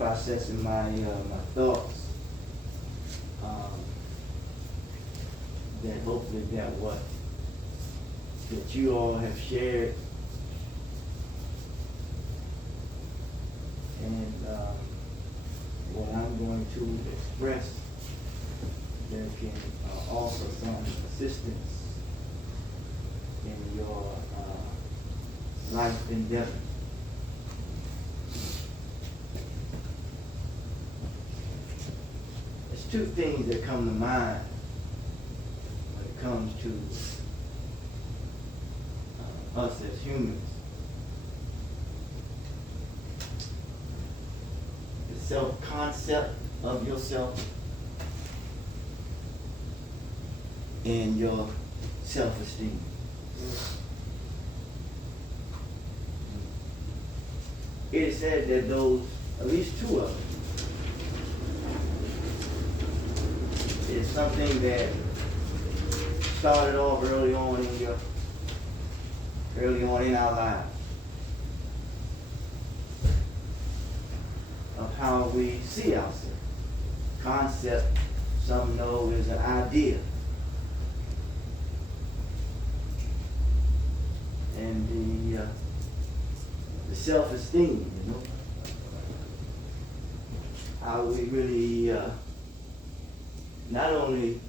processing my thoughts. That hopefully that you all have shared, and what I'm going to express, there can offer some assistance in your life endeavor. There's two things that come to mind when it comes to us as humans. The self-concept of yourself and your self-esteem. It is said that those, at least two of them, is something that started off early on in our lives, of how we see ourselves. Concept, some know, is an idea. And the self-esteem, how we really not only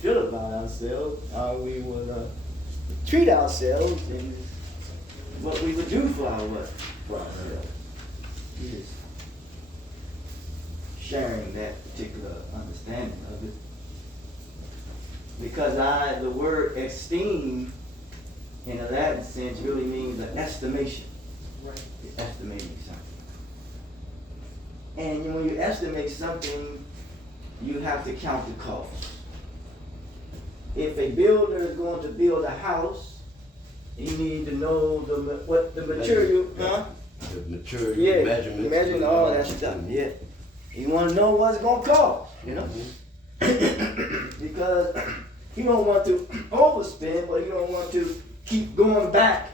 feel about ourselves, how we would treat ourselves, and what we would do for ourselves. Yes. Sharing that particular understanding of it. Because the word esteem in a Latin sense really means an estimation. Right. It's estimating something. And when you estimate something, you have to count the cost. If a builder is going to build a house, he needs to know what the material, the material, measurements. Imagine all that stuff, yeah. You want to know what it's going to cost, Because you don't want to overspend, but you don't want to keep going back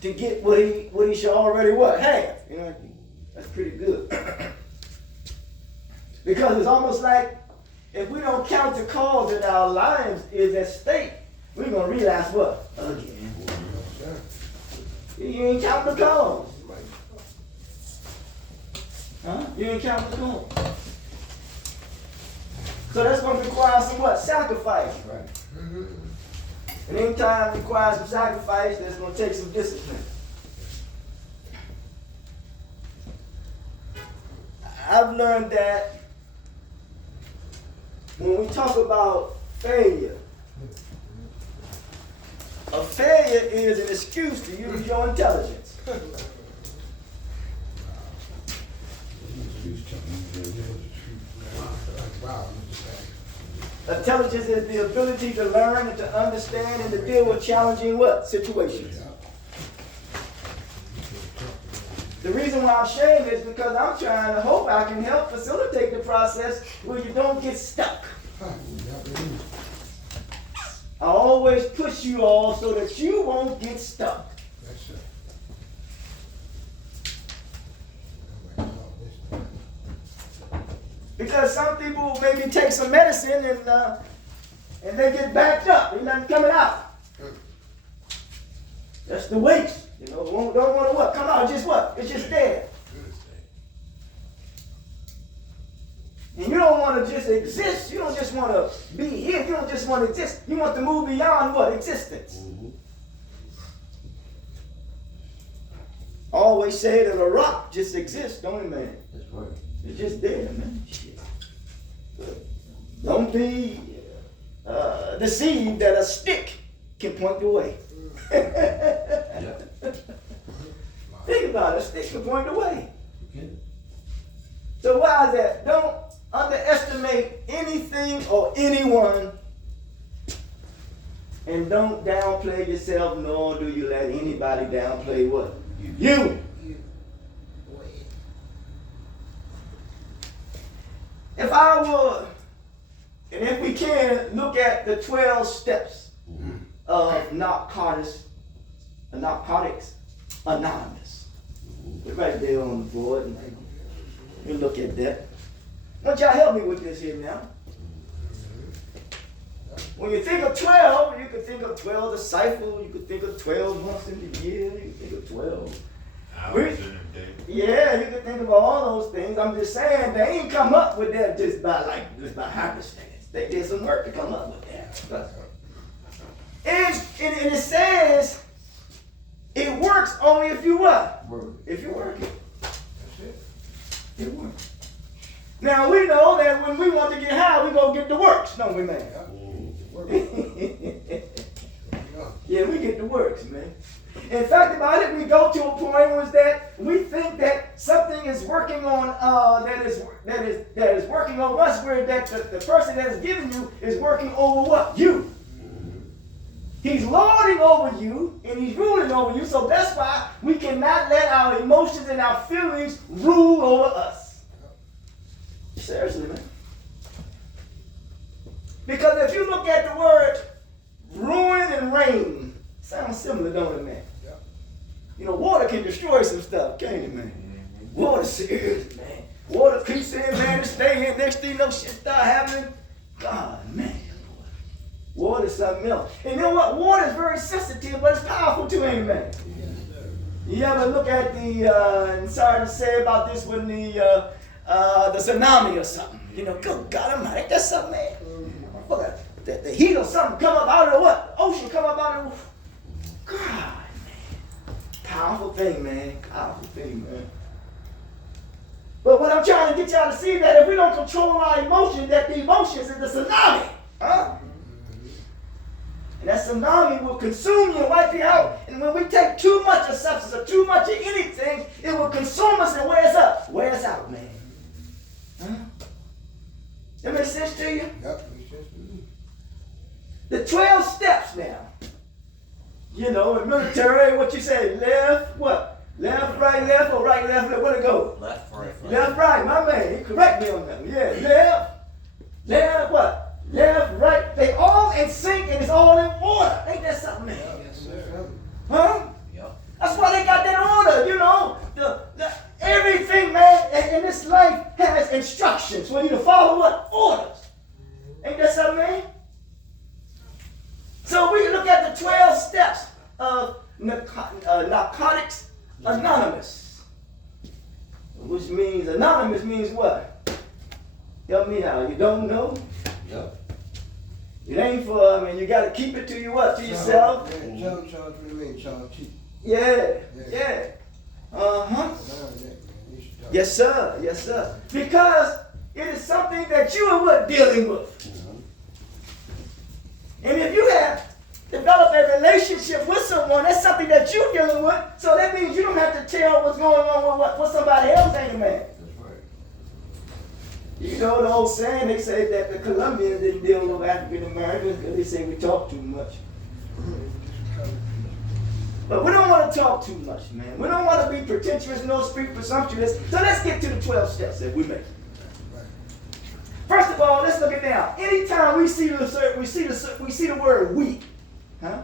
to get what he should already have. That's pretty good. Because it's almost like if we don't count the cost that our lives is at stake, we're going to realize what? Again. You ain't counting the cost. You ain't counting the cost. So that's going to require some what? Sacrifice. Right. And anytime it requires some sacrifice, that's going to take some discipline. I've learned that when we talk about failure, a failure is an excuse to use your intelligence. Intelligence is the ability to learn and to understand and to deal with challenging what? Situations. The reason why I'm sharing this is because I'm trying to hope I can help facilitate the process where you don't get stuck. I always push you all so that you won't get stuck. Because some people maybe take some medicine and they get backed up. There's nothing coming out. That's the waste. Don't want to what? Come out, just what? It's just there. And you don't want to just exist. You don't just want to be here. You don't just want to exist. You want to move beyond what? Existence. Mm-hmm. Always say that a rock just exists, don't it, man? That's right. It's just there, man. Shit. Don't be deceived that a stick can point the way. Think about it. A stick can point the way. Okay. So why is that? Don't underestimate anything or anyone, and don't downplay yourself, nor do you let anybody downplay what? You. If I would, and if we can, look at the 12 steps of Narcotics Anonymous. We're right there on the board. You look at that. Why don't y'all help me with this here now? When you think of 12, you can think of 12 disciples, you can think of 12 months in the year, you can think of 12. Hours in a day. Yeah, you can think of all those things. I'm just saying they ain't come up with that just by happenstance. They did some work to come up with that. And it says it works only if you what? Work. If you work it. That's it. It works. Now we know that when we want to get high, we gonna get the works, don't we, man? Yeah, we get the works, man. In fact about it, we go to a point was that we think that something is working on that is working on us, where that the person that is giving you is working over what? You. He's lording over you and he's ruling over you, so that's why we cannot let our emotions and our feelings rule over us. Seriously, man. Because if you look at the word ruin and rain, sounds similar, don't it, man? Yeah. You know, water can destroy some stuff, can't it, man? Mm-hmm. Water serious, man. Water creeps in, man, to stay in. Next thing you know, shit start happening. God, man. Water is something else. And you know what? Water is very sensitive, but it's powerful too, ain't it, man? You ever look at and sorry to say about this, when the tsunami or something. You know, good God Almighty, ain't that something, man? The heat or something come up out of the what? Ocean come up out of the... God, man. Powerful thing, man. Powerful thing, man. But what I'm trying to get y'all to see, that if we don't control our emotions, that the emotions is the tsunami. Huh? And that tsunami will consume you and wipe you out. And when we take too much of substance or too much of anything, it will consume us and wear us up. Wear us out, man. Huh? That makes sense to you? Yep, makes sense to me. The 12 steps now. You know, in military, what you say? Left, what? Left, right, or right, left. Where'd it go? Left, right. Left, right. My man, he correct me on that. Yeah, left, what? Left, right. They all in sync and it's all in order. Ain't that something, man? Yes, sir. Huh? Yep. That's why they got that order, you know. Everything, man, in this life has instructions for you to follow what? Orders. Ain't that something, man? So we look at the 12 steps of Narcotics Anonymous. Which means, anonymous means what? Help me out. You don't know? Yep. It ain't for, you got to keep it to you what? To yourself? Yeah, Charles, what do you mean, Charles T? Yeah. Uh-huh. Yes, sir. Yes, sir. Because it is something that you are what? Dealing with. Mm-hmm. And if you have developed a relationship with someone, that's something that you're dealing with. So that means you don't have to tell what's going on with what somebody else ain't, man. That's right. You know the old saying, they say that the Colombians didn't deal with African Americans because they say we talk too much. But we don't want to talk too much, man. We don't want to be pretentious nor speak presumptuous. So let's get to the 12 steps that we make. First of all, let's look at now. Anytime we see the word we, huh?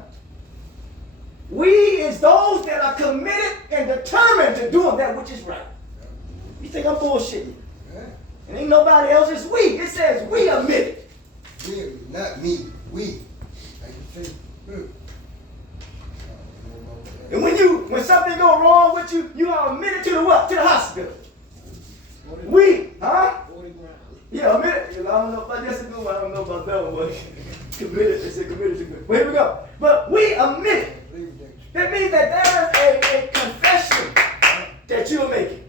We is those that are committed and determined to doing that which is right. You think I'm bullshitting? Yeah. And ain't nobody else. It's we. It says we admit it. We, not me. We. Like you say. And when something go wrong with you, you are admitted to the what? To the hospital. We, huh? Yeah, admitted. I don't know if that's a good one. I don't know about that one. Committed. They say committed to good. Well, here we go. But we admit it. That means that there is a confession that you are making.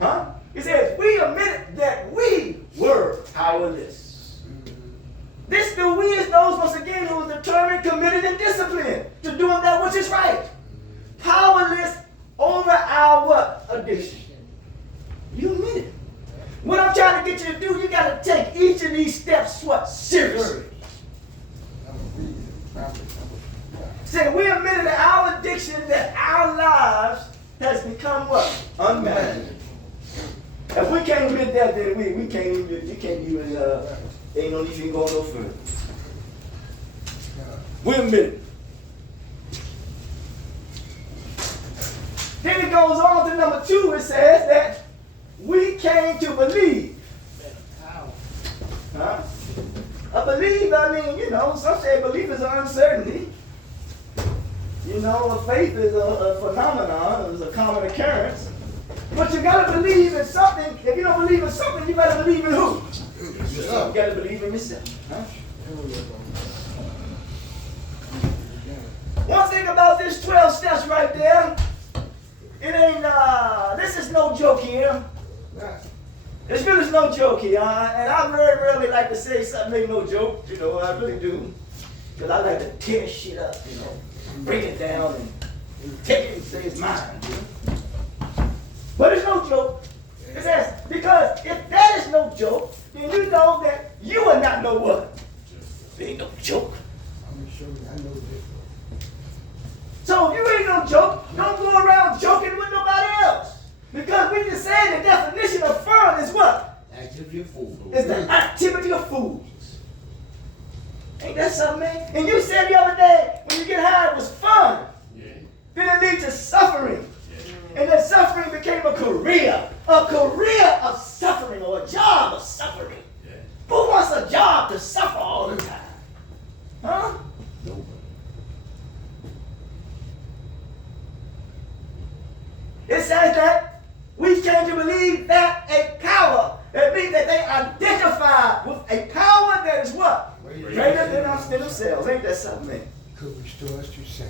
Huh? It says we admit that we were powerless. This the we is those, once again, who is determined, committed, and disciplined to doing that which is right. Powerless over our what? Addiction. You admit it. What I'm trying to get you to do, you got to take each of these steps what? Seriously. Say we admitted that our addiction, that our lives has become what? Unmanageable. If we can't admit that, then we can't even, you can't even, ain't no need to go no further. We admit it. Then it goes on to number 2. It says that we to believe. Huh? A believe, I mean, you know, some say belief is an uncertainty. You know, a faith is a phenomenon, it's a common occurrence. But you gotta believe in something. If you don't believe in something, you gotta believe in who? You gotta believe in yourself. Huh? One thing about this 12 steps right there, it ain't, this is no joke here. This really is no joke here. And I very rarely like to say something ain't no joke, you know, I really do. Because I like to tear shit up, you know, break it down and take it and say it's mine, you know. But it's no joke. It says, because if that is no joke, then you know that you are not no what? It ain't no joke. I'm gonna show you, I know this. So if you ain't no joke, don't go around joking with nobody else. Because we just said the definition of fun is what? Activity of fools. It's the activity of fools. Ain't that something, man? And you said the other day, when you get high, it was fun. Yeah. Then it leads to suffering. And then suffering became a career of suffering, or a job of suffering. Yeah. Who wants a job to suffer all the time? Huh? Nobody. It says that we came to believe that a power, that means that they identify with a power that is what? Greater than themselves. Ain't that something, man? Could restore us to same.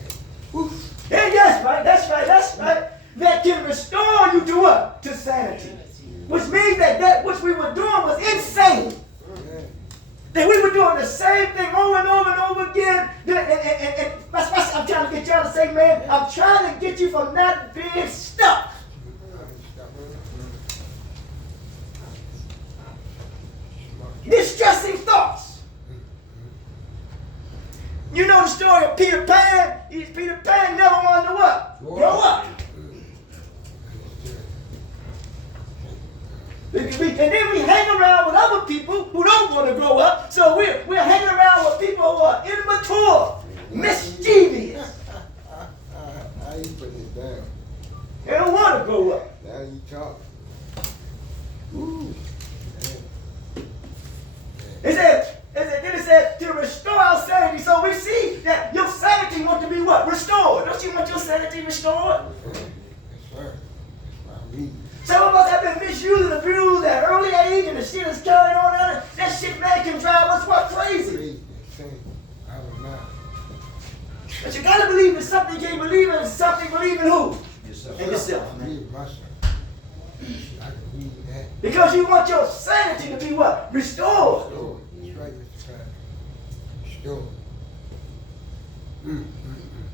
Yeah, yes, right, that's right. That can restore you to what? To sanity. Which means that which we were doing was insane. That we were doing the same thing over and over and over again. And that's what I'm trying to get y'all to say, man. I'm trying to get you from not being stuck. Distressing thoughts. You know the story of Peter Pan? Peter Pan never wanted to what? Grow up. And then we hang around with other people who don't want to grow up. So we're hanging around with people who are immature, mischievous. How you put this down? They don't want to grow up. Now you talk. Ooh. It said to restore our sanity. So we see that your sanity wants to be what? Restored. Don't you want your sanity restored? Yes, sir. That's my reason. Some of us have been misused and abused at an early age, and the shit is carrying on. That shit, man, can drive us what? Crazy. Crazy. Insane. I will not. But you gotta believe in something you can't believe in, something believe in who? Yourself. In yourself, I man. believe myself. I can read that. Because you want your sanity to be what? Restored. Restore. That's right, Mr. Pratt. Restore.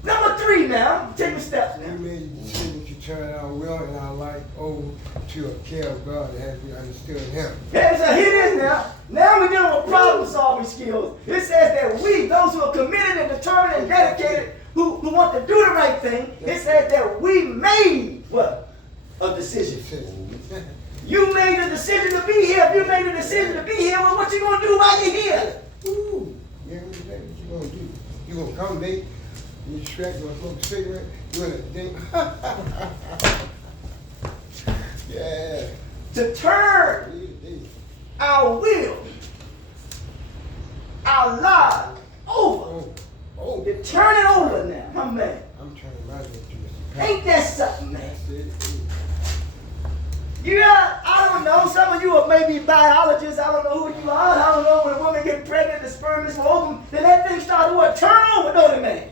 Number 3 now. Take the steps You now. made a decision to turn our will and our life over to a care of God as we understood Him. Okay, so here it is now. Now we're dealing with problem solving skills. It says that we, those who are committed and determined and dedicated, who want to do the right thing, it says that we made what? A decision. You made a decision to be here. If you made a decision to be here, well, what you gonna do while you're here? Ooh. Yeah, what you gonna do? You gonna come late? You distract, gonna smoke a cigarette? You gonna think? Yeah. To turn our will, our lives over. Oh. To turn it over now, my man. I'm turning my life to Mr. Pat. Ain't that something, man? That's it. Yeah, I don't know. Some of you are maybe biologists. I don't know who you are. I don't know when a woman gets pregnant, the sperm is open. Then that thing starts to what? Turn over, don't it, man?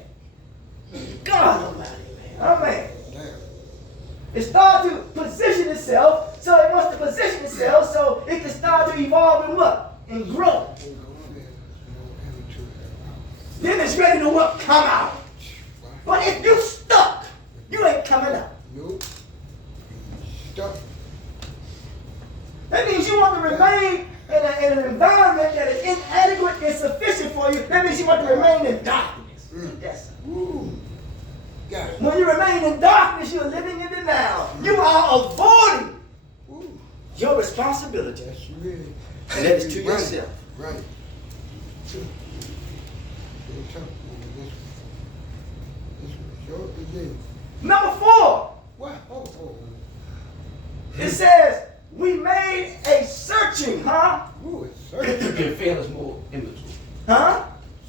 God almighty, man. Oh, man. Damn. It starts to position itself. So it wants to position itself so it can start to evolve and what? And grow. Then it's ready to what? Come out. But if you stuck, you ain't coming out. Nope. Stop. That means you want to remain in an environment that is inadequate, insufficient for you. That means you want to remain in darkness. That's Ooh. Got it. when you remain in darkness, you're living in denial. You are avoiding Ooh. your responsibility. That's really. And that is to yourself. Right. This one. This one. Number 4, What? Oh. it says we made a searching, huh? Ooh, it's You certain. can fail us more inventory. Huh?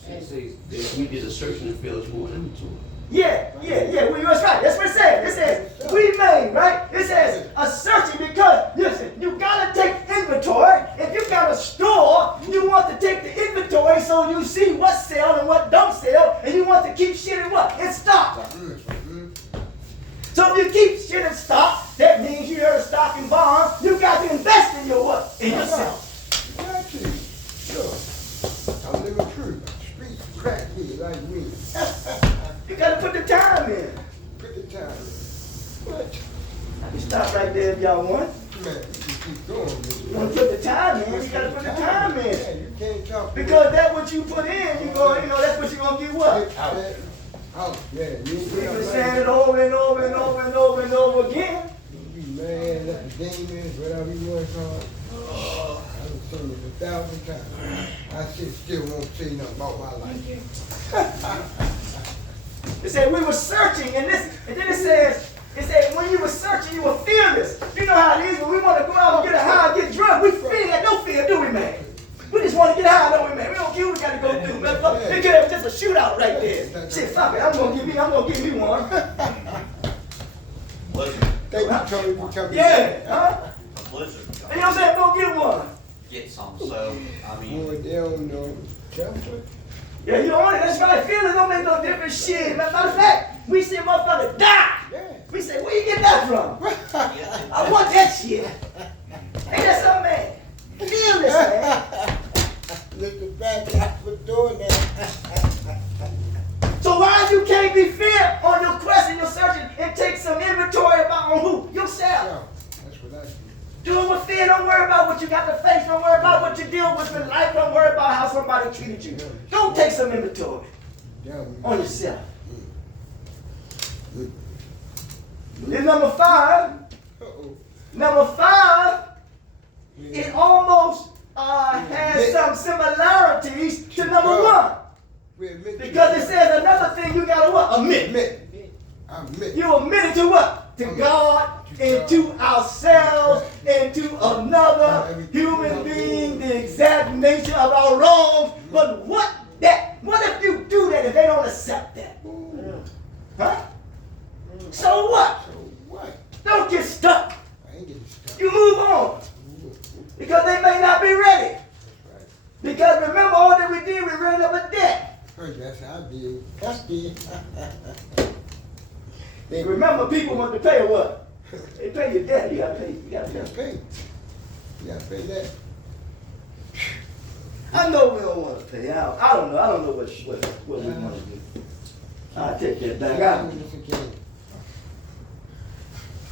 It says that we did a search and fail us more inventory. Yeah. Well, that's right. That's what it says. It says, we made, right? It says a searching because, listen, you gotta take inventory. If you got a store, you want to take the inventory so you see what sell and what don't sell, and you want to keep shit in what? In stock. So if you keep shit in stock, that means you heard stock and bonds. You got to invest in your what? In yourself. Exactly. Sure. I'm living true. Street crack me like me. You got to put the time in. Put the time in. What? I can stop right there if y'all want. Man, you can keep going. You want to put the time in, you got to put the time in. Yeah, you can't talk. Because that's what you put in, you go, that's what you're going to get what? Out. Out. Yeah, you ain't People saying it over and over and over and over and over again. You man, let the game is, whatever you want to call it. I've seen it 1,000 times. I still won't say nothing about my life. It said we were searching, and then it said when you were searching, you were fearless. You know how it is when we want to go out and get high and get drunk. We feel that no fear, do we, man? We just want to get high, don't we, man? We don't care what we got to go through. Man. It could have just a shootout right there. Shit, fuck it. I'm gonna give me one. Blizzard. Thank you, Tony, for coming. Yeah, huh? A blizzard. You know what I'm saying? Go get one. Get some. So, I mean, Boy, they don't know. Jumper. Yeah, you know what? That's right. Feelings don't make no difference. Shit. Matter of fact, we see a motherfucker die. Yeah. We say, where you get that from? I want that shit. Ain't that something, man? Feelings, man. Look back out the door now. So why you can't be fair on your quest and your searching and take some inventory about on who? Yourself. Yeah, that's what I do. Do it with fear. Don't worry about what you got to face. Don't worry about what you deal with in life. Don't worry about how somebody treated you. Don't take some inventory Yeah, on yourself. Good. And number 5, it almost has some similarities to number 1. We admit Because it says another thing you gotta what? Admit. I admit. You admit it to what? To God and to ourselves and to another human being, the exact nature of our wrongs. But what if you do that and they don't accept that? Huh? So what? So what? Don't get stuck. I ain't getting stuck. You move on. Because they may not be ready. That's right. Because remember all that we did, we ran up a debt. That's how I did. That's did. Remember, people want to pay what? They pay your debt. You gotta pay. You gotta You pay. gotta pay. You gotta pay that. I know we don't want to pay. I don't know. I don't know what we want to do. I'll take that back.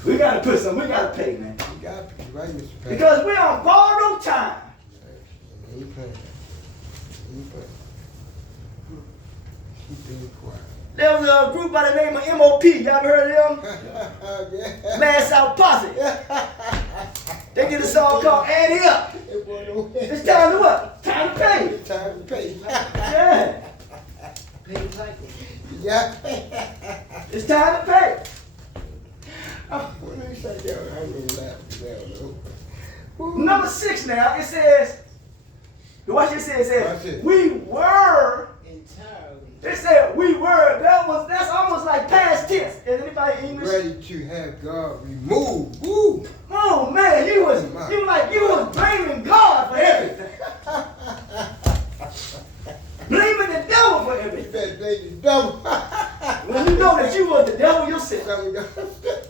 We gotta put some. We gotta pay, man. You gotta pay, right, Mr. Pat? Because we're on borrowed time. Ain't playing. Ain't playing. Keep being quiet. There was a group by the name of MOP. Y'all ever heard of them? Yeah. Mass Out Posse. They did a song called Add It Up. It wasn't no- It's time to what? Time to pay. It's time to pay. Yeah. Yeah. It's time to pay. When they say that, I ain't laugh down though. Number 6 now, it says, watch this, it Watch says, it. we were, it said we were, that's almost like past tense. Is anybody English? Ready to have God removed. Woo! Oh man, you was blaming God for everything. Blaming the devil for You everything. better blame the devil. When you know that you was the devil yourself. Something got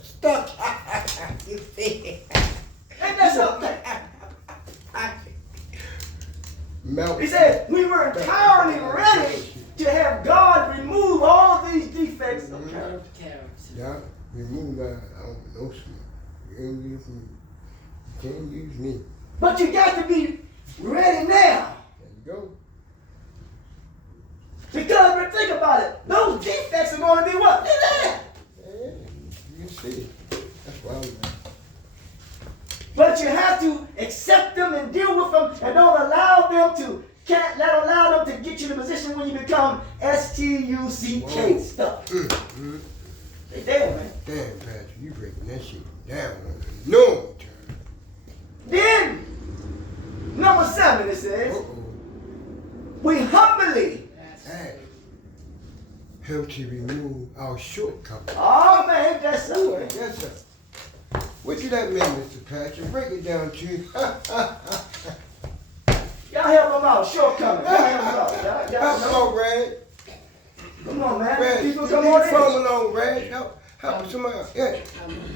stuck. You see? Ain't that something? Melt. He said, we were entirely ready to have God remove all these defects of character. Yeah, remove that. I don't know. You can't use me. You can't use me. But you got to be ready now. There you go. Because think about it, those defects are going to be what? They're there. Yeah, you can see it. That's why I'm But you have to accept them and deal with them and don't allow them to get you in a position when you become S-T-U-C-K stuff. They there, man. Damn, Patrick, you breaking that shit down on the normal term. it says, Uh-oh. we humbly. Ask him to remove our shortcomings. Oh man, that's Ooh, something. yes, sir. What do that mean, Mr. Patrick? Break it down to you. Y'all help them out, shortcoming. Y'all help them out. Y'all Help know. on, Red. Come on, man. Red, People you come need on to follow in. along, Red. Help somebody else. Yeah.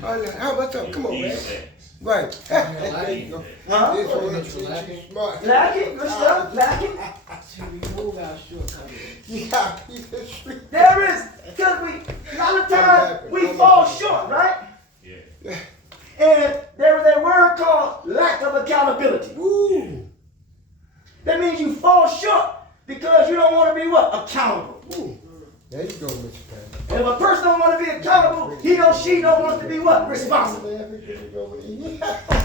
All right, how about that? Come on, Red. Right. There you go. Huh? This one is too smart. Black it, good stuff, black it. To remove our shortcomings. Yeah, he's a street. There is, because a lot of times we fall short, right? Yeah. And there is a word called lack of accountability. Ooh. That means you fall short because you don't want to be what? Accountable. Ooh. There you go, Mr. Patrick. And if a person don't want to be accountable, he or she don't want to be what? Responsible.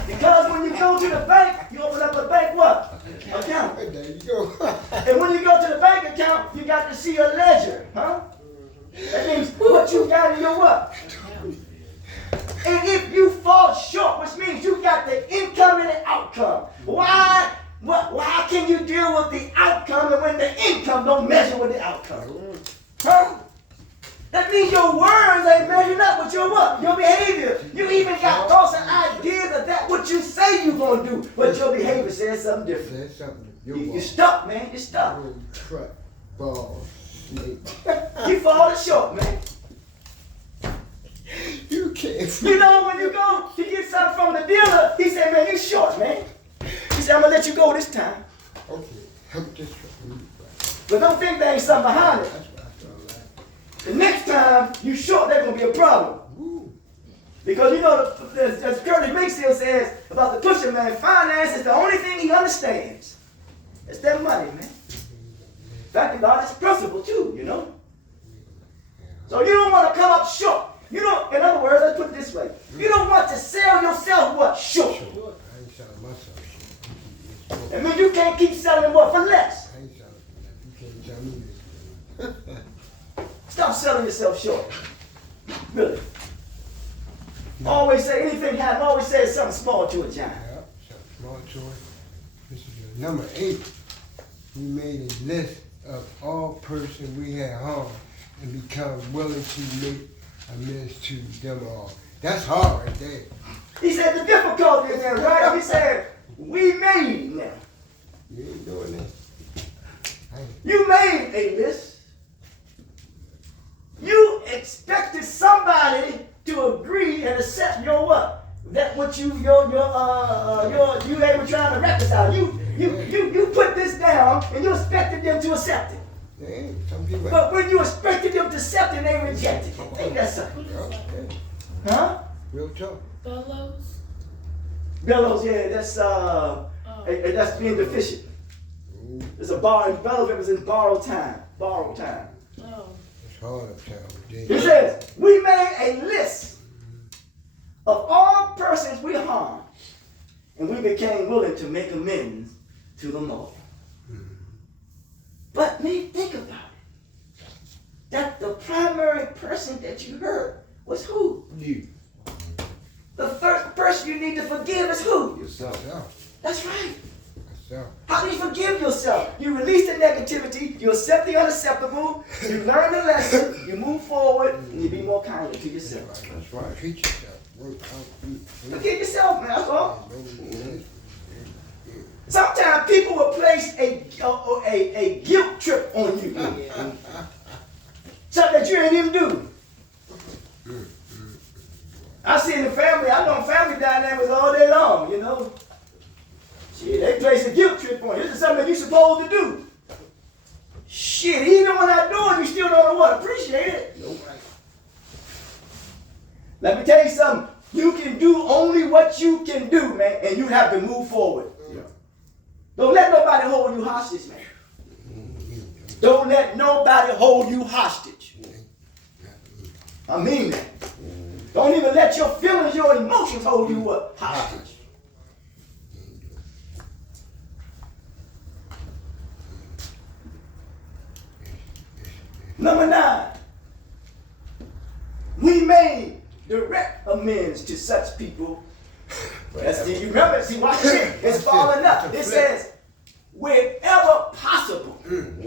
Because when you go to the bank, you open up a bank what? Account. There you go. And when you go to the bank account, you got to see a ledger, huh? That means what you got in your what? And if you fall short, which means you got the income and the outcome. Why? Why can you deal with the outcome and when the income don't measure with the outcome? Huh? That means your words ain't measuring up with your what? Your behavior. You even got thoughts and ideas of that what you say you're gonna do, but your behavior says something different. Say something. You're stuck, man. You're stuck. Truck, ball, snake. You falling short, man. You can't. You know when you go to get something from the dealer, he said, man, you short, man. He said, I'm gonna let you go this time. Okay, help this truck. But don't think there ain't something behind it. That's what I felt like. The next time you short, there's gonna be a problem. Ooh. Because you know, as Curtis Mayfield says about the pusher man, finance is the only thing he understands. It's that money, man. In fact, about his principle too, you know. So you don't want to come up short. You don't, in other words, let's put it this way. You don't want to sell yourself what? Short. I ain't selling myself shit. That means you can't keep selling what for less. I ain't selling for that. You can't tell me this. Stop selling yourself short. Really. Always say anything happen, always say it's something small to a giant. Yep, something small choice. This is your number 8. We made a list of all persons we had harmed and become willing to make amends to them all. That's hard right there. He said the difficulty in there, right? He said, we made now. You ain't doing that. You made a list. You expected somebody to agree and accept your what? That what you they were trying to reconcile. You put this down and you expected them to accept it. Hey, some people. But when you expected them to accept it, they rejected it. Ain't that something? Okay. Huh? Real talk. Bellows? Bellows, yeah, that's being deficient. It's a bar. Bellows represents borrowed time. Borrowed time. Oh. It's hard uptown. He says, we made a list of all persons we harmed, and we became willing to make amends to them all. But me, think about it. That the primary person that you hurt was who? You. The first person you need to forgive is who? Yourself. That's right. Yourself. How do you forgive yourself? You release the negativity, you accept the unacceptable, you learn the lesson, you move forward, and you be more kinder to yourself. That's right. Treat yourself. Work out. Forgive yourself, man, that's all. Sometimes people will place a guilt trip on you. Something that you ain't even do. I see in the family, I know family dynamics all day long, you know. Shit, they place a guilt trip on you. This is something that you're supposed to do. Shit, even when I do it, you still don't know what. Appreciate it. Nope. Let me tell you something. You can do only what you can do, man, and you have to move forward. Don't let nobody hold you hostage, man. Don't let nobody hold you hostage. I mean that. Don't even let your feelings, your emotions hold you up hostage. Number 9. We made direct amends to such people. You remember, see, watch it. It's falling up. It says, wherever possible.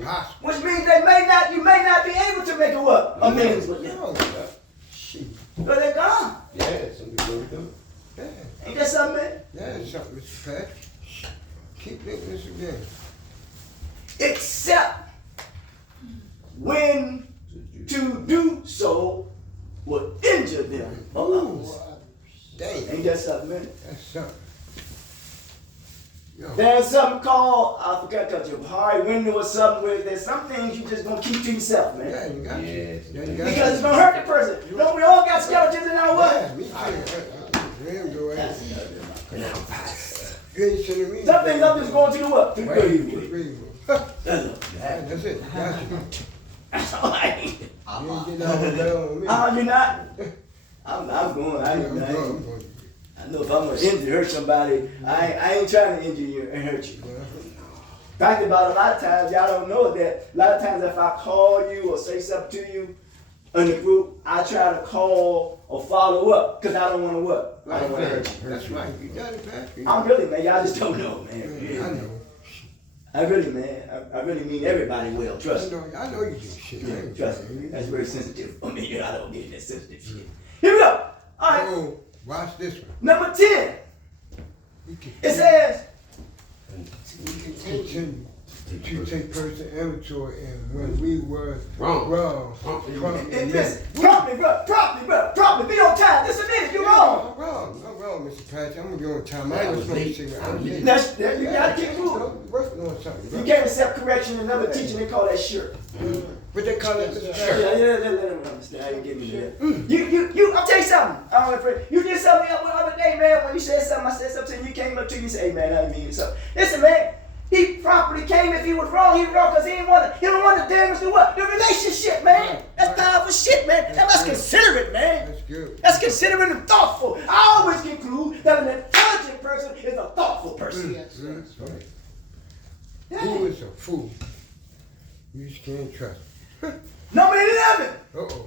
Possible. Which means you may not be able to make a what? Amends with them. No, shit. But they're gone. Yeah, some people do. Yeah, Ain't that something, man? that's something, Mr. Patrick. Keep thinking this again. Except when to do so will injure them or others. Dang, Ain't that something, man? that's something. Yo, There's something called, I forgot to your hard window or something where there's some things you just gonna keep to yourself, man. yeah, you got you. Yes. Yeah, you got Because it's gonna hurt the person. You know, we all got skeletons in our what? Yeah, me too. Him go ahead. You ain't sending me. Some things I'm just going to the what? To the grave with. Grave. That's all. That's it. Got you. That's all I need. You ain't getting all down on me. You're not? I'm going. I'm going. I know if I'm gonna hurt somebody, I ain't trying to injure you and hurt you. Fact about a lot of times, y'all don't know that. A lot of times if I call you or say something to you in the group, I try to call or follow up because I don't want to what? I don't want to hurt you. That's right. You got it, Patrick. I'm really, man. Y'all just don't know, man. I know. I really, man. I really mean everybody well. Trust me. I know you do shit. Yeah, trust me. That's very sensitive for me. I don't get that sensitive shit. Here we go. All right. Oh, watch this one. Number 10. We can It says, continue to take personal inventory and when we were Wrong. and listen, properly, bro. Be on time. Listen, minute, you're wrong. Wrong, Mr. Patrick. I'm gonna be on time. I ain't supposed to say what I'm late. You gotta keep moving. Working on something, bro. You can't accept correction in another teaching. They call that shirt. What they call it, Mr. Yeah, Patrick? let them understand. I ain't getting into that. I'll tell you something. I don't afraid. You did something the other day, man. When you said something, I said something to you. You came up to me and said, hey, man, I didn't mean something. Listen, man. He properly came. If he was wrong, he was wrong because he don't want to damage the what? The relationship, man. That's powerful shit, man. And that's considerate, man. That's good. That's considerate and thoughtful. I always conclude that an intelligent person is a thoughtful person. Right. Yeah. Who is a fool? You just can't trust him. Number 11. Uh-oh.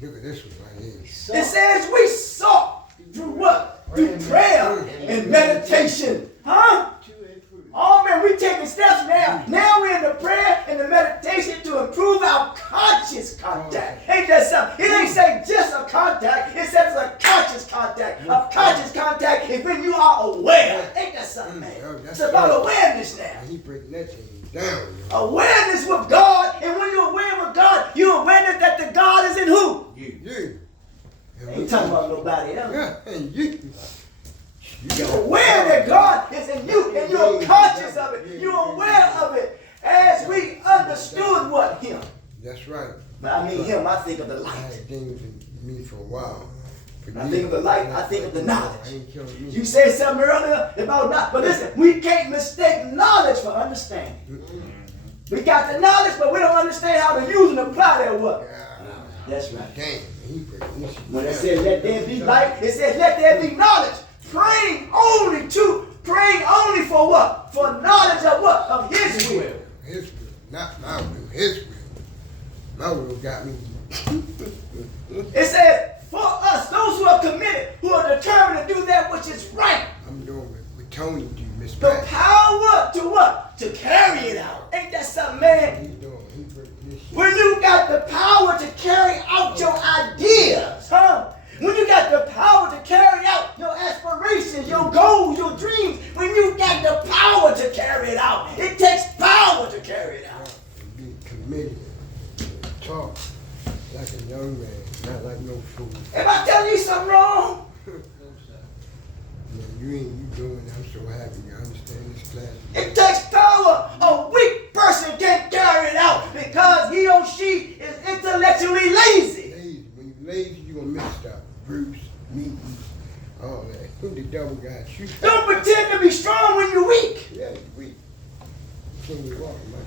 Look at this one right here. It says we sought through what? Through prayer and meditation. Huh? Oh man, we taking steps now. Now we're in the prayer and the meditation to improve our conscious contact. Ain't that something? It ain't say just a contact. It says a conscious contact. A conscious contact is when you are aware. Ain't that something, man? It's about awareness now. He breaking that thing down. Yo. Awareness with God, and when you're aware with God, you're aware that the God is in who? You. Ain't talking about nobody else. Yeah, and you. You're aware that God is in you, and you're conscious of it. You're aware of it as we understood what Him. That's right. But I mean Him, I think of the I light. had things in me for a while. I think of the light, I think of the knowledge. Ain't killing me. You said something earlier about not, but listen, we can't mistake knowledge for understanding. We got the knowledge, but we don't understand how to use and apply that what? That's right. Damn, he breaking this shit When it down. says let there be light, it says let there be knowledge. Praying only for what? For knowledge of what? Of His will. His will, not my will. His will. My will got me. It says for us, those who are committed, who are determined to do that which is right. I'm doing what Tony do, Miss The Pat. power to what? To carry it out. Ain't that something, man? He doing. He breaking this shit. When you got the power to carry out your ideas, huh? When you got the power to carry out your aspirations, your goals, your dreams, when you got the power to carry it out, it takes power to carry it out. Be committed. Talk like a young man, not like no fool. Am I telling you something wrong? Man, you doing it. I'm so happy you understand this class. It takes power. A weak person can't carry it out because he or she is intellectually lazy. Lazy. When you lazy, you gonna miss stuff. Groups, meetings, all that. Who the devil got you? Don't pretend to be strong when you're weak. Yeah, you weak. Can't even walk, man.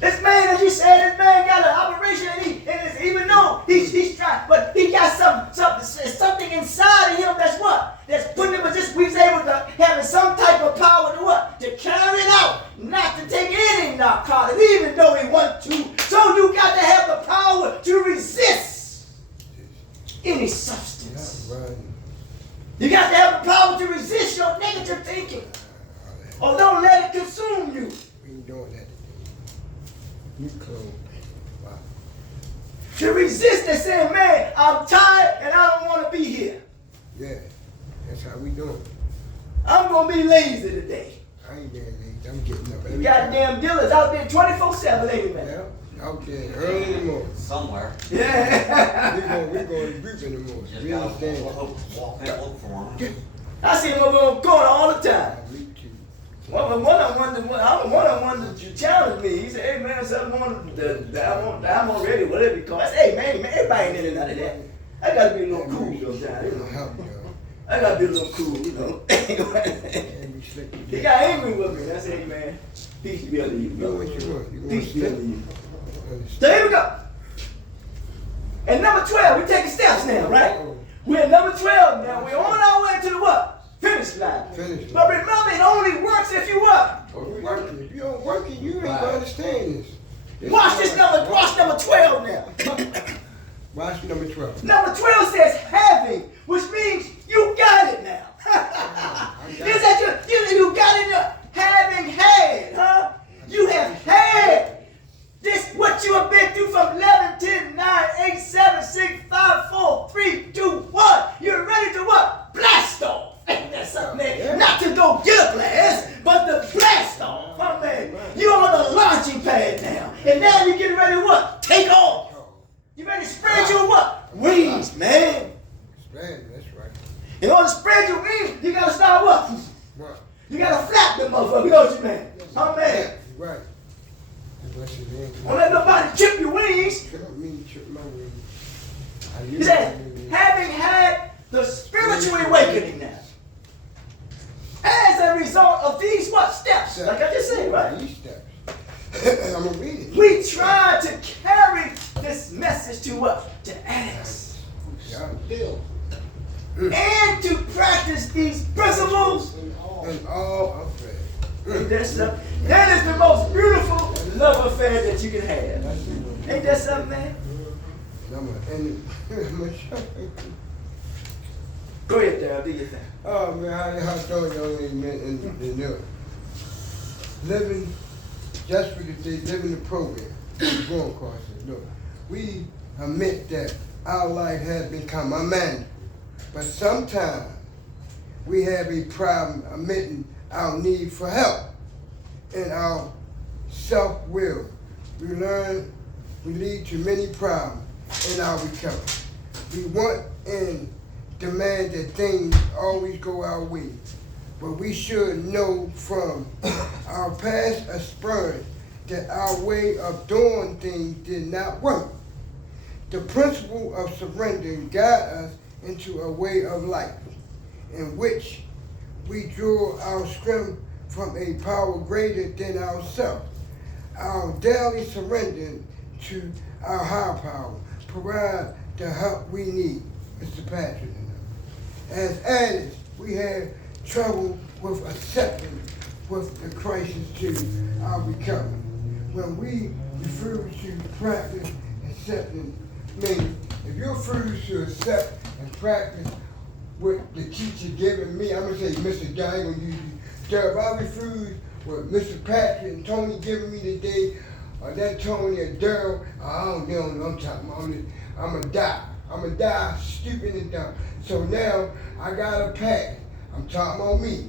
This man, as you said, this man got an operation, and it's, even though he's trying, but he got something inside of him that's what? That's putting him in this. We was able to having some type of power to what? To carry it out, not to take any narcotics, even though he want to. So you got to have the power to resist any substance. Not right. You got to have the power to resist your negative thinking. Or don't let it consume you. doing that today. New clothes. Wow. To resist and saying, man, I'm tired and I don't want to be here. Yeah, that's how we doing. I'm going to be lazy today. I ain't getting late. I'm getting up The every goddamn dealers out there 24/7, ain't it, man? Yeah, out there early in the morning. somewhere. Yeah. We going to group in the morning. Just We gotta understand. walk and look for them. I see them over on the corner all the time. Me too. One of them to challenge me. He said, hey man, something I'm already, whatever you call it. I said, hey man, everybody ain't in and out of that. I gotta be a little cool sometimes, you know. Help y'all. I gotta be a little cool, you know. And we slick to He death. got angry with me. And I said, hey man, peace be unto you, You know bro. what you want. You want Peace to be unto slip? you. So here we go. And number 12, we're taking steps now, right? We're at number 12 now. We're on our way to the what? Finish line. Finish But line. remember, it only works if you what? Working. If you don't work it, you ain't gonna understand this. Watch number 12 now. Watch number 12. Number 12 says having, which means you got it now. Is that you got it now? Having had, huh? You have had this, what you have been through from 11, 10, 9, 8, 7, 6, 5, 4, 3, 2, 1. You're ready to what? Blast off. Ain't that something, man? Yeah. Not to go get a blast, but to blast off. Huh, man? You're on the launching pad now. And now you're getting ready to what? Take off. You ready to spread your what? Wings, man. Spread, that's right. In order to spread your wings, you gotta start what? What? You gotta flap them motherfuckers, don't you, man? Oh, man. Right. What's your name? Don't let nobody chip your wings. I don't mean to trip my wings. I He use said, my wings. having had the spiritual awakening now. As a result of these what steps? Like I just said, right? These steps. I'm gonna read it. We try to carry this message to what? To addicts. Yeah. And to practice these principles. And all affair. Ain't that something? That is the most beautiful love affair that you can have. Ain't that something, man? And I'm gonna end it. I'm gonna show you. Go ahead, Daryl, do your thing. Oh man, how throw y'all in the living just because they live in the program. We're going across it. Look, we admit that our life has become unmanageable, but sometimes we have a problem admitting our need for help and our self-will. We lead to many problems in our recovery. We want and demand that things always go our way, but we should know from our past experience that our way of doing things did not work. The principle of surrender guides us into a way of life in which we draw our strength from a power greater than ourselves. Our daily surrender to our higher power provide the help we need. Mr. Patrick. As addicts, we have trouble with accepting with the crisis to our recovery. When we refuse to practice accepting, meaning if you refuse to accept and practice what the teacher giving me, I'm gonna say Mr. Guy, when you if I refuse what Mr. Patrick and Tony giving me today, or that Tony or Daryl, I don't know what I'm talking about. I'm gonna die. I'm gonna die stupid and dumb. So now I got a pack. I'm talking about me.